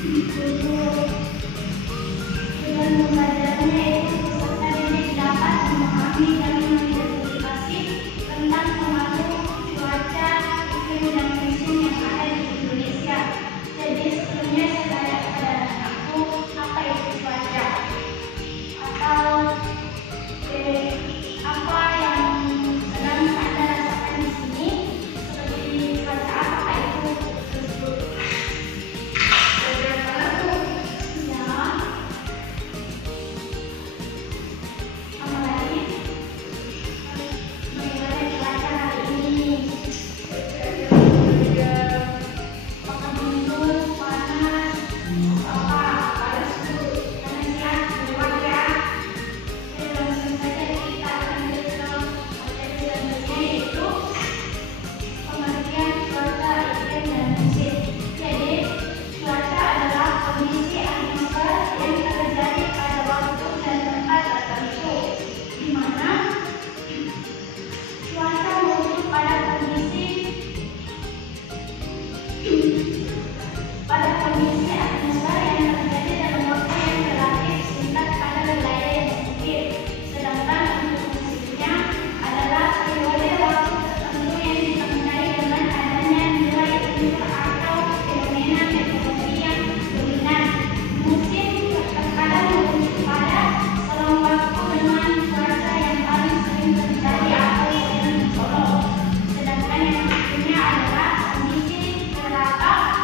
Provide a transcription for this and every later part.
Dengan membacanya itu peserta didik dapat memahami dan mengidentifikasi tentang pengaruh cuaca, iklim dan musim yang ada di Indonesia. Jadi sebelumnya saya tanya kepada anakku, apa itu cuaca? Atau apa yang sedang Anda rasakan di sini? Seperti cuaca apa itu tersebut? Pada kondisi atmosfer yang terjadi dalam waktu yang relatif singkat pada wilayah yang sedikit, sedangkan untuk musimnya adalah periode waktu tertentu yang ditandai dengan adanya nilai unsur atau fenomena meteorologi yang dominan. Musim terkadang merujuk pada selang waktu dengan cuaca yang paling sering terjadi atau sering dicolok, sedangkan yang berikutnya adalah kondisi rata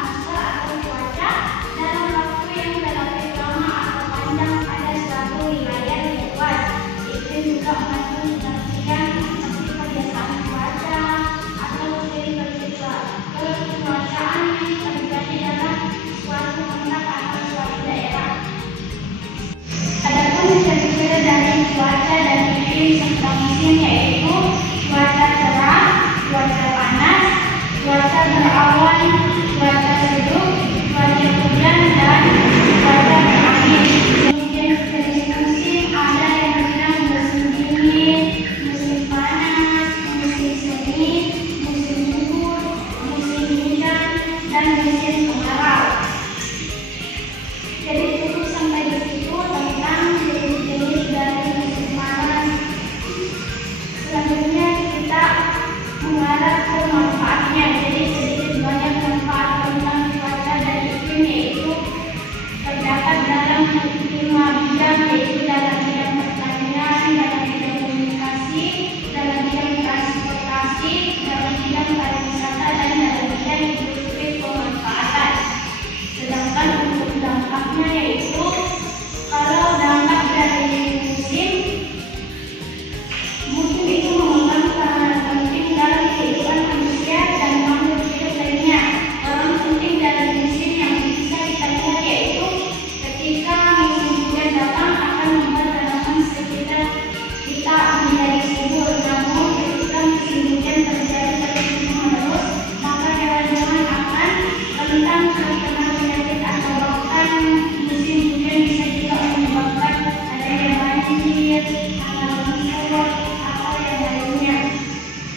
dalam waktu yang relatif lama atau panjang pada suatu wilayah yang luas. Iklim juga mengatur menyaksikan seperti kebiasaan cuaca atau ciri kecuacaan yang terjadi dalam suatu tempat atau suatu daerah. Adapun ciri-ciri dari cuaca dan iklim serta musim yaitu cuaca cerah, cuaca panas, cuaca berawan, cuaca sejuk, cuaca hujan dan cuaca berangin. Kemudian jenis musim ada yang bilang musim dingin, musim panas, musim semi, musim gugur, musim hujan, dan musim kemarau. Jadi cukup sampai di situ tentang jenis-jenis dari musim panas. Selanjutnya kita mengarah ke manfaatnya. Jadi sedikit banyak manfaat tentang cuaca dan iklim yaitu terdapat dalam 5 bidang, yaitu dalam bidang pertanian, dalam bidang komunikasi, dalam bidang transportasi, dalam bidang pariwisata, dan dalam bidang industri pemanfaatan. Sedangkan untuk dampaknya yaitu kalau dampak dari musim itu memegang peranan penting dalam kehidupan manusia dan makhluk hidup lainnya. Peran penting dari musim yang bisa kita lihat yaitu ketika musim hujan datang akan membuat tanaman sekitar kita menjadi subur. Namun ketika musim hujan terjadi terus-menerus, maka hewan-hewan akan rentan terkena penyakit atau bahkan musim hujan bisa juga menyebabkan adanya banjir, longsor, atau yang lainnya.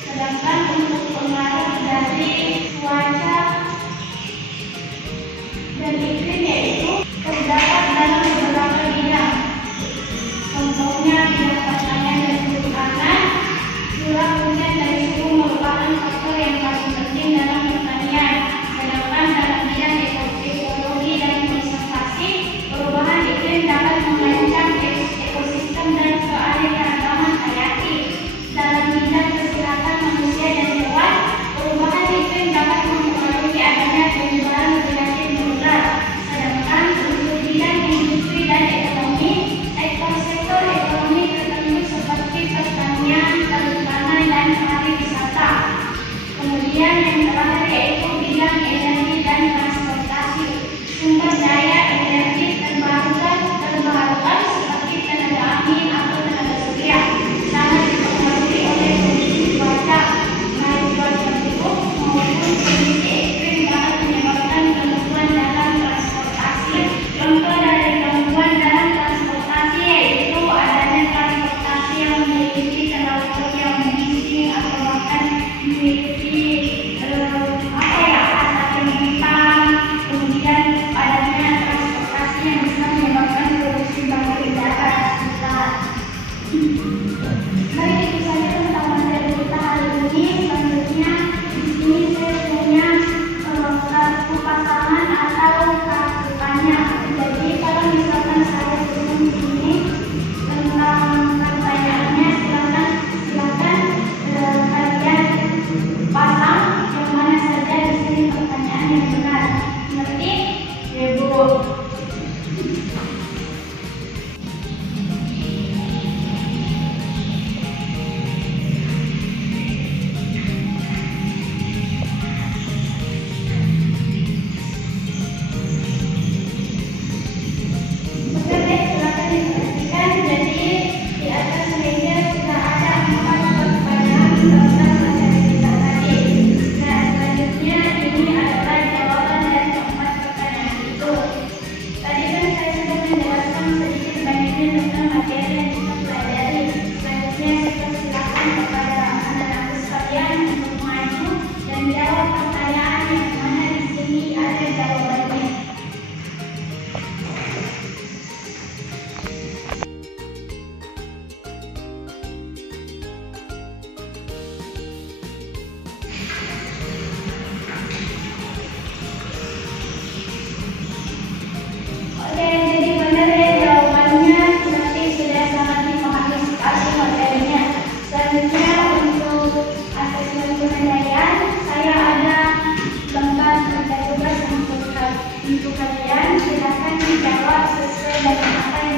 Sedangkan untuk pengaruh dari cuaca dan iklim yaitu terdapat dalam beberapa bidang. Contohnya bidang pertanian dan perikanan, curah hujan dari suhu merupakan faktor yang paling penting dalam pertanian. Sedangkan dalam bidang ekologi dan konservasi, perubahan iklim dapat mengancam ekosistem dan keanekaragaman hayati. Dalam bidang kesehatan manusia dan hewan, perubahan iklim dapat mempengaruhi adanya penyebaran penyakit menular. kalian, silakan dijawab sesuai dengan apa